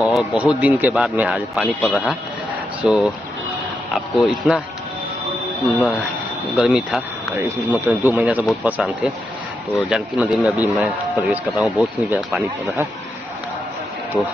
हूँ और बहुत दिन के बाद में आज पानी पड़ रहा। सो आपको इतना गर्मी था, मतलब 2 महीने से बहुत परेशान थे। तो जानकी मंदिर में अभी मैं प्रवेश कर रहा हूँ, बहुत ही ज़्यादा पानी पड़ रहा है। तो